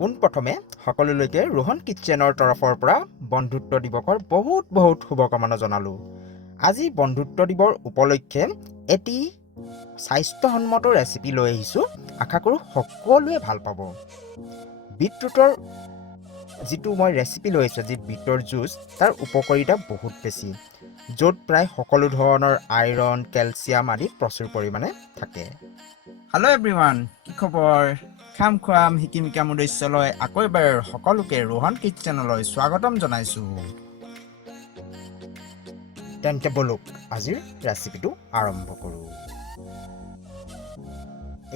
পোনপ্ৰথমে সকলোলৈকে ৰোহন কিটচেনৰ তৰফৰ পৰা বন্ধুত্ব দিৱসৰ বহুত শুভকামনা জনালোঁ। আজি বন্ধুত্ব দিৱস উপলক্ষে এটি স্বাস্থ্যসন্মত ৰেচিপি লৈ আহিছোঁ। আশা কৰোঁ সকলোৱে ভাল পাব। বিটৰুটৰ যিটো মই ৰেচিপি লৈ আহিছোঁ, যি বিটৰ জুচ, তাৰ উপকাৰিতা বহুত বেছি, য'ত প্ৰায় সকলো ধৰণৰ আইৰণ, কেলছিয়াম আদি প্ৰচুৰ পৰিমাণে থাকে। হেল্ল' এভৰিৱান, কি খবৰ? খাম খুৱাম শিকিম শিকাম উদ্দেশ্যলৈ আকৌ এবাৰ সকলোকে ৰোহন কিটচেনলৈ স্বাগতম জনাইছোঁ। তেন্তে বলক আজিৰ ৰেচিপিটো আৰম্ভ কৰোঁ।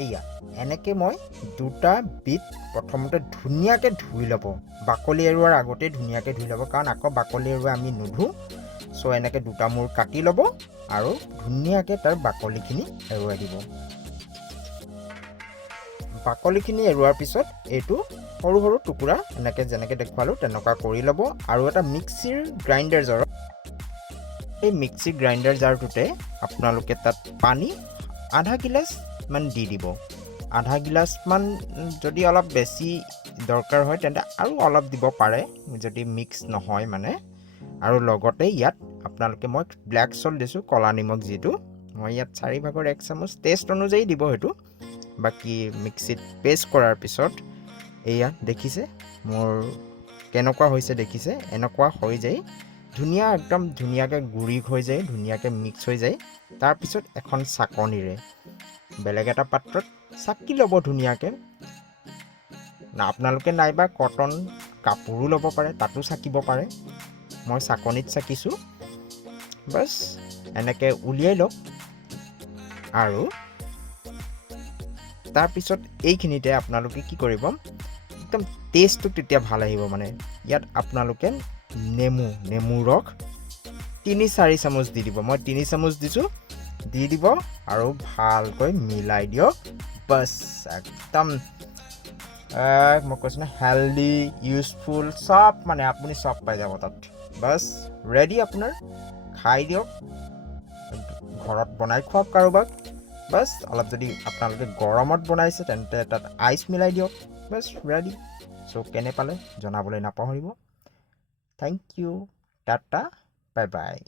এয়া এনেকৈ মই দুটা বিট প্ৰথমতে ধুনীয়াকৈ ধুই ল'ব। বাকলি এৰুৱাৰ আগতেই ধুনীয়াকৈ ধুই ল'ব, কাৰণ আকৌ বাকলি এৰুৱা আমি নুধুওঁ। চ' এনেকৈ দুটা মূৰ কাটি ল'ব আৰু ধুনীয়াকৈ তাৰ বাকলিখিনি এৰুৱাই দিব। বাকলিখিনি এৰুৱাৰ পিছত এইটো সৰু সৰু টুকুৰা এনেকৈ যেনেকৈ দেখুৱালোঁ তেনেকুৱা কৰি ল'ব। আৰু এটা মিক্সিৰ গ্ৰাইণ্ডাৰ জাৰত, এই মিক্সি গ্ৰাইণ্ডাৰ জাৰটোতে আপোনালোকে তাত পানী আধা গিলাচমান দি দিব। আধা গিলাচমান যদি অলপ বেছি দৰকাৰ হয় তেন্তে আৰু অলপ দিব পাৰে, যদি মিক্স নহয় মানে। আৰু লগতে ইয়াত আপোনালোকে, মই ব্লেক চল্ট দিছোঁ, ক'লা নিমখ যিটো, মই ইয়াত 4/1 চামুচ, টেষ্ট অনুযায়ী দিব সেইটো। বাকী মিক্সিত পেষ্ট কৰাৰ পিছত এয়া দেখিছে মোৰ কেনেকুৱা হৈছে, দেখিছে এনেকুৱা হৈ যায়, ধুনীয়া একদম ধুনীয়াকৈ গুড়ি হৈ যায়, ধুনীয়াকৈ মিক্স হৈ যায়। তাৰপিছত এখন চাকনিৰে বেলেগ এটা পাত্ৰত চাকি ল'ব ধুনীয়াকৈ। আপোনালোকে নাইবা কটন কাপোৰো ল'ব পাৰে, তাতো চাকিব পাৰে। মই চাকনিত চাকিছোঁ। বাছ এনেকৈ উলিয়াই লওক। আৰু তাৰপিছত এইখিনিতে আপোনালোকে কি কৰিব, একদম টেষ্টটো তেতিয়া ভাল আহিব। মানে ইয়াত আপোনালোকে নেমু ৰস 3-4 চামুচ দি দিব। মই 3 চামুচ দিছোঁ, দি দিব আৰু ভালকৈ মিলাই দিয়ক। বাছ একদম মই কৈছোঁ ন, হেল্ডি, ইউজফুল, চব মানে আপুনি চব পাই যাব তাত। বাছ ৰেডি আপোনাৰ, খাই দিয়ক। ঘৰত বনাই খুৱাওক কাৰোবাক। বাছ অলপ যদি আপোনালোকে গৰমত বনাইছে তেন্তে তাত আইচ মিলাই দিয়ক। Bus ready. চ' কেনে পালে জনাবলৈ নাপাহৰিব। Thank you, tata, bye by.